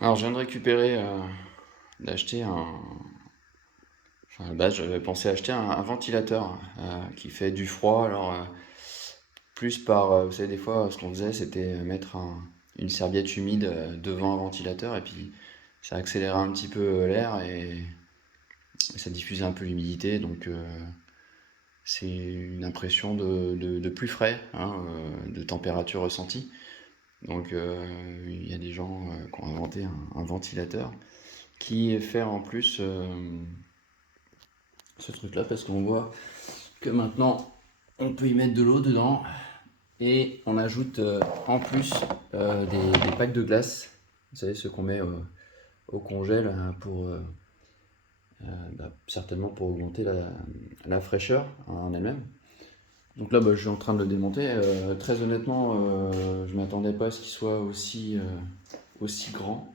Alors, je viens de récupérer, d'acheter un. Enfin, à la base, j'avais pensé acheter un ventilateur qui fait du froid. Alors, plus par. Vous savez, des fois, ce qu'on faisait, c'était mettre une serviette humide devant un ventilateur et puis ça accélérait un petit peu l'air et ça diffusait un peu l'humidité. Donc, c'est une impression de plus frais, hein, de température ressentie. Donc, il y a des gens qui ont inventé un ventilateur qui fait en plus ce truc-là parce qu'on voit que maintenant on peut y mettre de l'eau dedans et on ajoute en plus des packs de glace. Vous savez, ceux qu'on met au congèle certainement pour augmenter la fraîcheur en elle-même. Donc là, je suis en train de le démonter. Très honnêtement, je ne m'attendais pas à ce qu'il soit aussi grand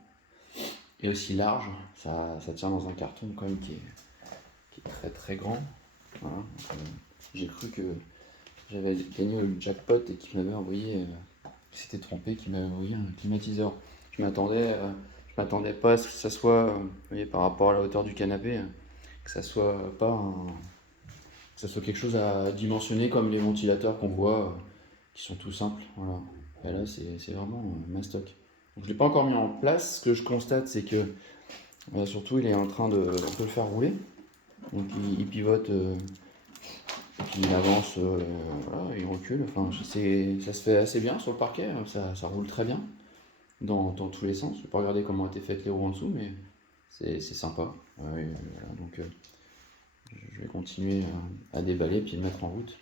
et aussi large. Ça tient dans un carton quand même qui est très très grand. Voilà. J'ai cru que j'avais gagné le jackpot et qu'il m'avait envoyé, s'était trompé, qu'il m'avait envoyé un climatiseur. Je m'attendais pas à ce que ça soit, vous voyez, par rapport à la hauteur du canapé, que ça soit pas que ça soit quelque chose à dimensionner comme les ventilateurs qu'on voit, qui sont tout simples. Voilà. Et là, c'est vraiment mastoc. Donc, je l'ai pas encore mis en place. Ce que je constate, c'est que surtout, il est en train de le faire rouler. Donc, il pivote. Puis il avance, voilà, il recule. Enfin, ça se fait assez bien sur le parquet. Ça roule très bien dans tous les sens. Je vais pas regarder comment étaient faites les roues en dessous, mais c'est sympa. Ouais, voilà, donc je vais continuer à déballer puis le mettre en route.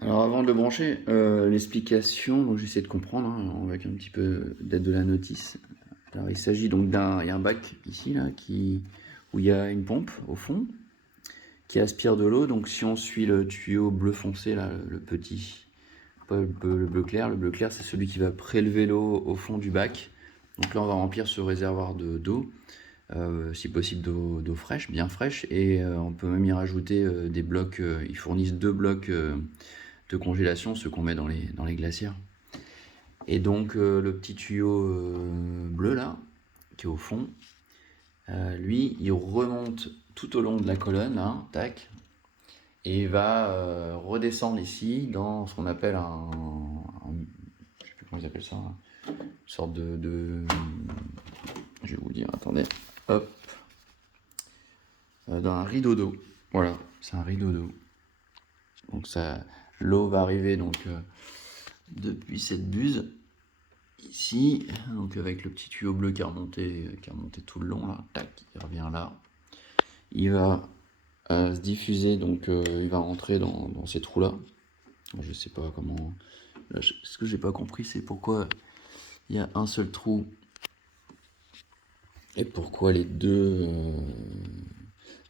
Alors avant de le brancher, l'explication, donc j'essaie de comprendre avec un petit peu d'aide de la notice. Alors il s'agit donc il y a un bac ici là où il y a une pompe au fond qui aspire de l'eau. Donc si on suit le tuyau bleu foncé, là, le petit, pas le bleu clair, le bleu clair c'est celui qui va prélever l'eau au fond du bac. Donc là on va remplir ce réservoir d'eau, si possible d'eau fraîche, bien fraîche, et on peut même y rajouter des blocs, ils fournissent 2 blocs de congélation, ceux qu'on met dans les glacières. Et donc le petit tuyau bleu là, qui est au fond, lui il remonte tout au long de la colonne, hein, tac, et il va redescendre ici dans ce qu'on appelle je sais plus comment ils appellent ça, une sorte je vais vous dire, attendez, hop, dans un rideau d'eau. Voilà, c'est un rideau d'eau. Donc ça, l'eau va arriver donc depuis cette buse ici, donc avec le petit tuyau bleu qui est remonté tout le long là, tac, il revient là. Il va se diffuser, donc il va rentrer dans ces trous là. Je sais pas comment. Là, ce que j'ai pas compris, c'est pourquoi il y a un seul trou et pourquoi les deux.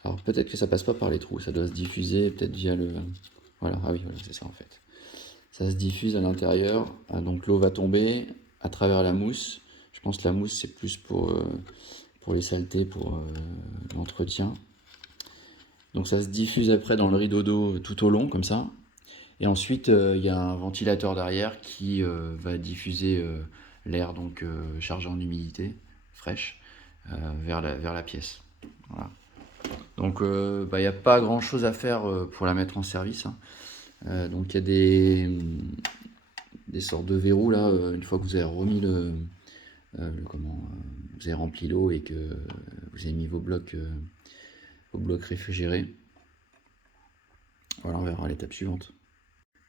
Alors peut-être que ça passe pas par les trous, ça doit se diffuser peut-être via le. Voilà, ah oui, voilà, c'est ça en fait. Ça se diffuse à l'intérieur, donc l'eau va tomber à travers la mousse. Je pense que la mousse c'est plus pour les saletés, pour l'entretien. Donc ça se diffuse après dans le rideau d'eau tout au long comme ça. Et ensuite il y a un ventilateur derrière qui va diffuser l'air donc chargé en humidité fraîche vers la pièce. Voilà. Donc il n'y a pas grand chose à faire pour la mettre en service, hein. Donc il y a des sortes de verrous là, une fois que vous avez remis vous avez rempli l'eau et que vous avez mis vos blocs réfrigérés. Voilà, on verra l'étape suivante.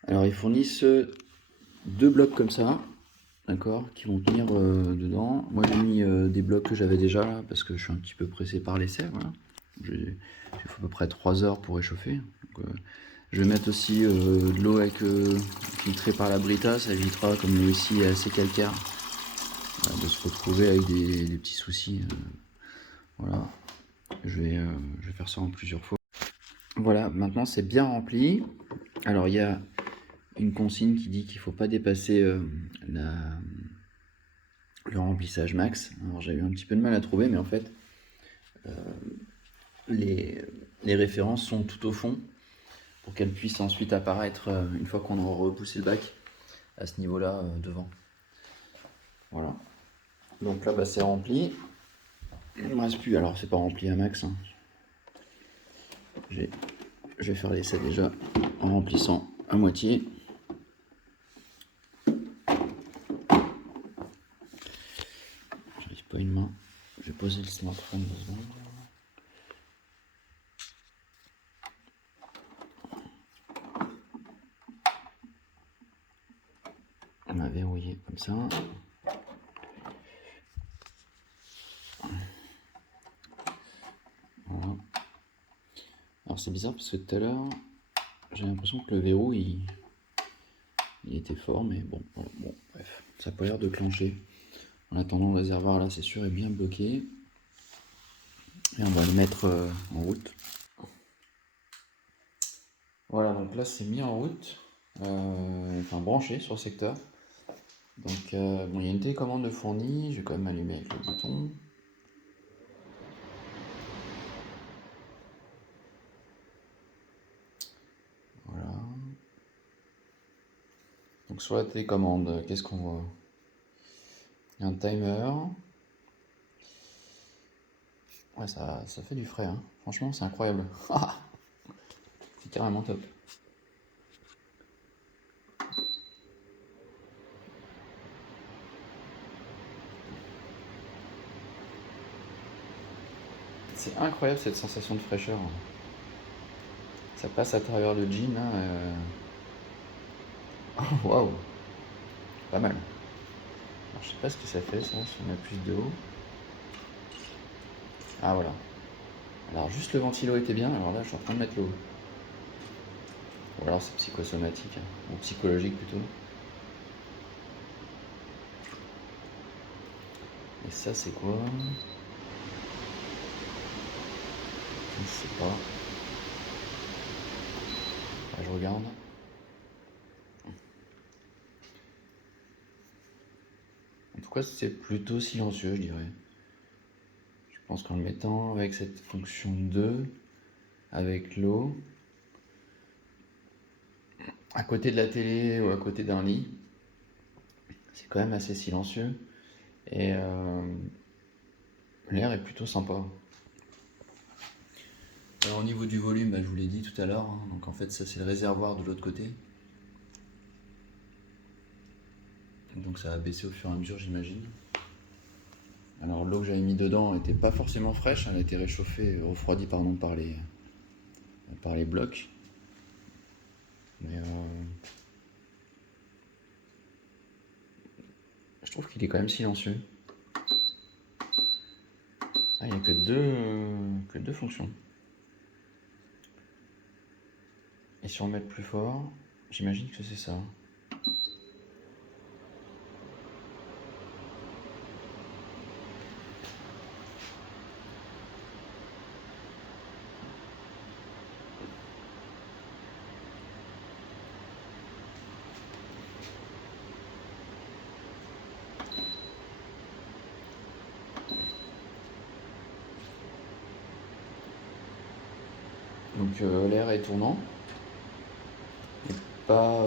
Alors ils fournissent 2 blocs comme ça, d'accord, qui vont tenir dedans. Moi j'ai mis des blocs que j'avais déjà là parce que je suis un petit peu pressé par l'essai. Voilà. J'ai fait à peu près 3 heures pour réchauffer. Donc, je vais mettre aussi de l'eau filtrée par la Brita, ça évitera, comme l'eau ici est assez calcaire, de se retrouver avec des petits soucis. Voilà, je vais faire ça en plusieurs fois. Voilà, maintenant c'est bien rempli. Alors il y a une consigne qui dit qu'il ne faut pas dépasser le remplissage max. Alors j'ai eu un petit peu de mal à trouver, mais en fait les références sont tout au fond pour qu'elles puissent ensuite apparaître une fois qu'on aura repoussé le bac à ce niveau-là devant. Voilà. Donc là, bah, c'est rempli. Il ne me reste plus, alors c'est pas rempli à max, hein. Je vais faire l'essai déjà en remplissant à moitié. J'arrive pas une main. Je vais poser le smartphone 2 secondes. On va verrouiller comme ça. Voilà. Alors c'est bizarre parce que tout à l'heure, j'ai l'impression que le verrou il était fort, mais bon, voilà. Bon, bref, ça n'a pas l'air de clencher. En attendant, le réservoir là, c'est sûr, est bien bloqué. Et on va le mettre en route. Voilà, donc là c'est mis en route, enfin branché sur le secteur. Donc bon, il y a une télécommande de fournie, je vais quand même allumer avec le bouton. Voilà. Donc sur la télécommande, qu'est-ce qu'on voit? Il y a un timer. Ouais, ça fait du frais, hein. Franchement, c'est incroyable. C'est carrément top. C'est incroyable cette sensation de fraîcheur. Ça passe à travers le jean, là. Waouh, pas mal. Alors, je sais pas ce que ça fait, ça, si on a plus de haut. Ah, voilà. Alors, juste le ventilo était bien, alors là, je suis en train de mettre l'eau. Ou alors c'est psychosomatique, hein, ou psychologique plutôt. Et ça, c'est quoi? Je ne sais pas. Là, je regarde. En tout cas, c'est plutôt silencieux, je dirais. Je pense qu'en le mettant avec cette fonction 2, avec l'eau, à côté de la télé ou à côté d'un lit, c'est quand même assez silencieux. Et l'air est plutôt sympa. Alors au niveau du volume, bah, je vous l'ai dit tout à l'heure, hein, donc en fait ça c'est le réservoir de l'autre côté. Donc ça va baisser au fur et à mesure, j'imagine. Alors l'eau que j'avais mis dedans n'était pas forcément fraîche, elle a été réchauffée, refroidie pardon, par les blocs. Mais je trouve qu'il est quand même silencieux. Ah, il n'y a que deux fonctions. Et si on met plus fort, j'imagine que c'est ça. Donc l'air est tournant. Et pas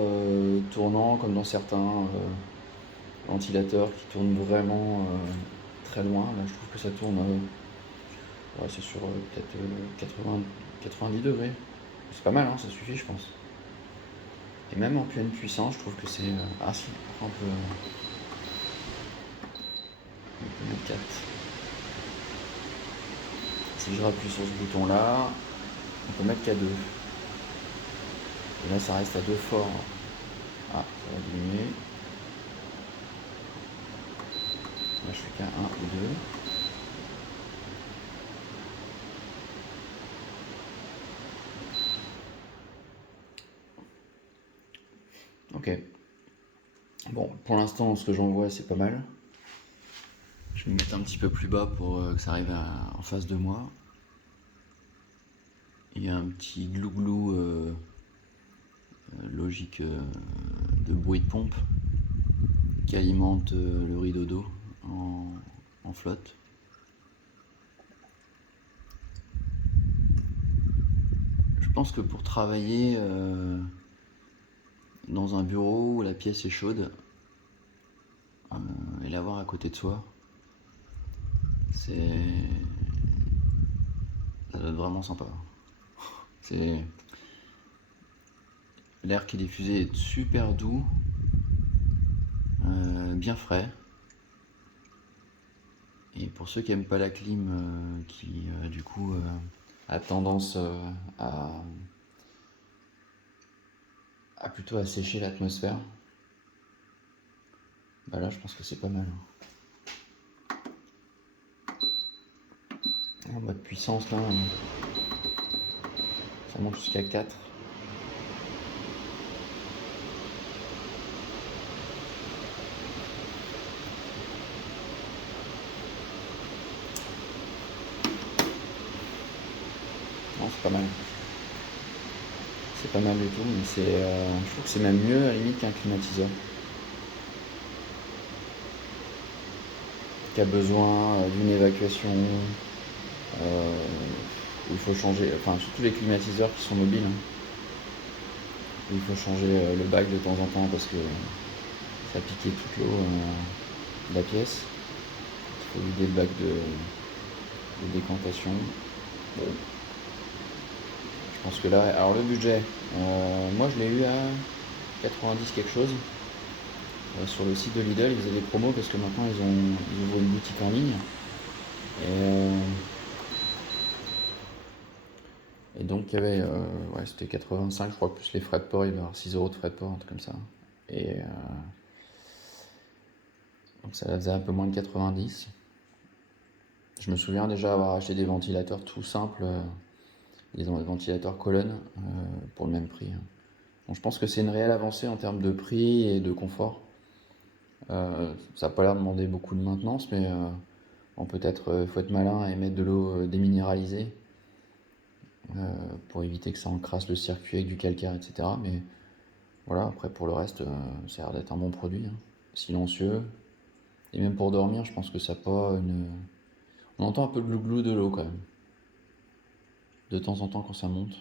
tournant comme dans certains ventilateurs qui tournent vraiment très loin. Là je trouve que ça tourne, ouais, c'est sur peut-être 90 degrés. C'est pas mal, hein, ça suffit je pense. Et même en pleine puissance, je trouve que c'est... Ah si, on peut mettre 4. Si je rappuie sur ce bouton là, on peut mettre qu'à 2. Et là ça reste à 2 fort. Ah, ça va diminuer. Là je fais qu'à 1 ou 2. Ok. Bon, pour l'instant, ce que j'en vois, c'est pas mal. Je vais me mettre un petit peu plus bas pour que ça arrive en face de moi. Il y a un petit glou-glou logique de bruit de pompe qui alimente le rideau d'eau en flotte. Je pense que pour travailler dans un bureau où la pièce est chaude et l'avoir à côté de soi, Ça doit être vraiment sympa. C'est l'air qui est diffusé est super doux, bien frais. Et pour ceux qui aiment pas la clim, qui du coup a tendance à plutôt assécher l'atmosphère, bah là je pense que c'est pas mal. En mode puissance là, ça monte jusqu'à 4. Non, c'est pas mal. C'est pas mal du tout, mais je trouve que c'est même mieux à la limite qu'un climatiseur. Qui a besoin d'une évacuation, où il faut changer, enfin surtout les climatiseurs qui sont mobiles, hein, où il faut changer le bac de temps en temps parce que ça a piqué toute l'eau de la pièce. Il faut vider le bac de décantation. Bon. Je pense que là, alors le budget, moi je l'ai eu à 90 quelque chose. Sur le site de Lidl, ils faisaient des promos parce que maintenant ils ouvrent une boutique en ligne. Et donc il y avait, ouais, c'était 85, je crois, plus les frais de port, il y avait 6 euros de frais de port, un truc comme ça. Et donc ça faisait un peu moins de 90. Je me souviens déjà avoir acheté des ventilateurs tout simples, des ventilateurs colonnes, pour le même prix. Donc je pense que c'est une réelle avancée en termes de prix et de confort. Ça n'a pas l'air de demander beaucoup de maintenance, mais bon, peut-être faut être malin et mettre de l'eau déminéralisée pour éviter que ça encrasse le circuit avec du calcaire, etc. Mais voilà, après pour le reste, ça a l'air d'être un bon produit, hein. Silencieux. Et même pour dormir, je pense que ça n'a pas une. On entend un peu le glouglou de l'eau quand même. De temps en temps quand ça monte.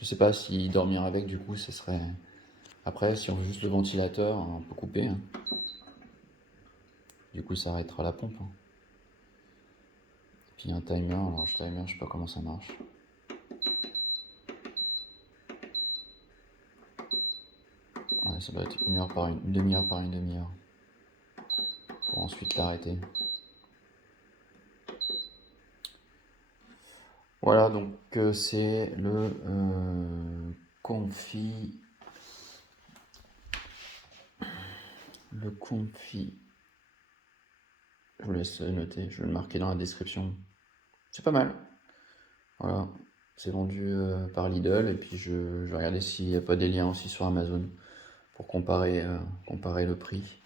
Je sais pas si dormir avec, du coup, ce serait. Après, si on veut juste le ventilateur, on peut couper, hein. Du coup, ça arrêtera la pompe, hein. Puis un timer, alors le timer, je sais pas comment ça marche. Ouais, ça doit être une demi-heure par une demi-heure. Pour ensuite l'arrêter. Voilà, donc c'est le Comfy. Le Comfy. Je vous laisse noter, je vais le marquer dans la description. C'est pas mal. Voilà, c'est vendu par Lidl et puis je vais regarder s'il n'y a pas des liens aussi sur Amazon pour comparer le prix.